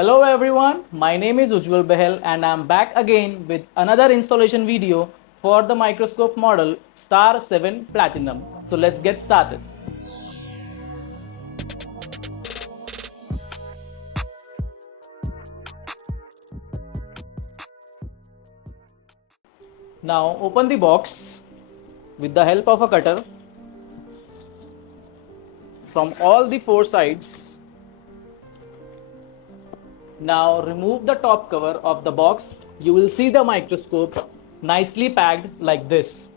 Hello everyone, my name is Ujjwal Behel and I am back again with another installation video for the microscope model STAR-7 Platinum. So let's get started. Now open the box with the help of a cutter from all the four sides. Now remove the top cover of the box. You will see the microscope nicely packed like this.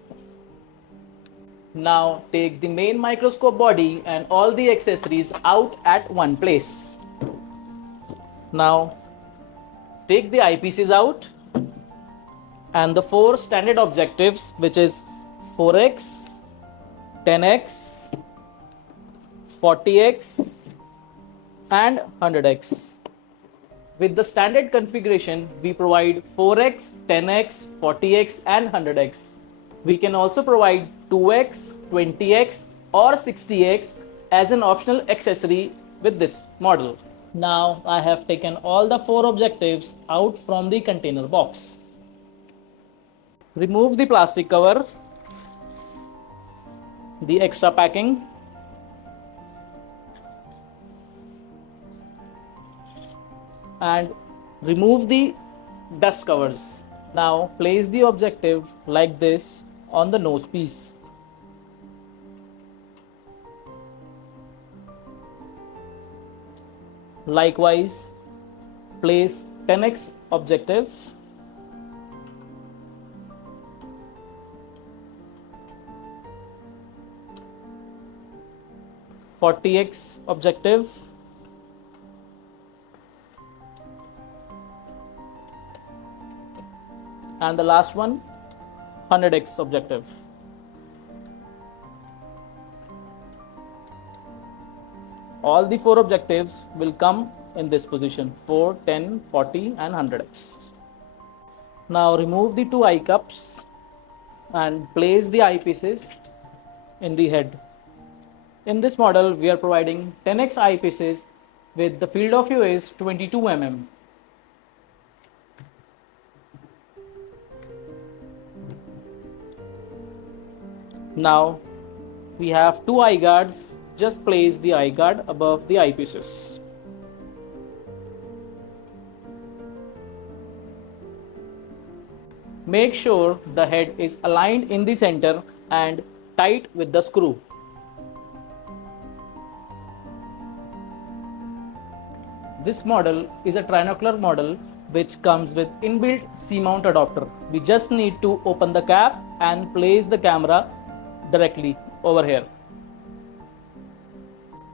Now take the main microscope body and all the accessories out at one place. Now take the eyepieces out and the four standard objectives, which is 4x, 10x, 40x and 100x. With the standard configuration, we provide 4x, 10x, 40x and 100x. We can also provide 2x, 20x or 60x as an optional accessory with this model. Now I have taken all the four objectives out from the container box. Remove the plastic cover, the extra packing, and remove the dust covers. Now place the objective like this on the nose piece. Likewise, place 10x objective, (40x objective), and the last one 100x objective. All the four objectives will come in this position: 4, 10, 40 and 100x. Now remove the two eye cups and place the eyepieces in the head. In this model, we are providing 10x eyepieces with the field of view is 22 mm. Now we have two eye guards. Just place the eye guard above the eyepieces. Make sure the head is aligned in the center and tight with the screw. This model is a trinocular model which comes with inbuilt C-mount adapter. We just need to open the cap and place the camera directly over here.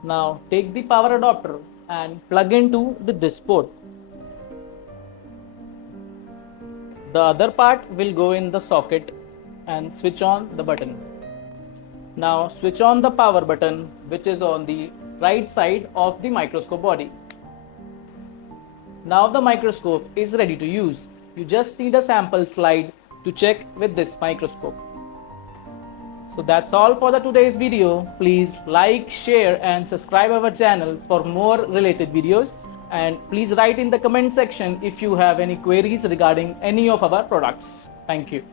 Now take the power adapter and plug into with this port. The other part will go in the socket and switch on the button. Now switch on the power button, which is on the right side of the microscope body. Now the microscope is ready to use. You just need a sample slide to check with this microscope. So that's all for the today's video. Please like, share and subscribe our channel for more related videos, and please write in the comment section if you have any queries regarding any of our products. Thank you.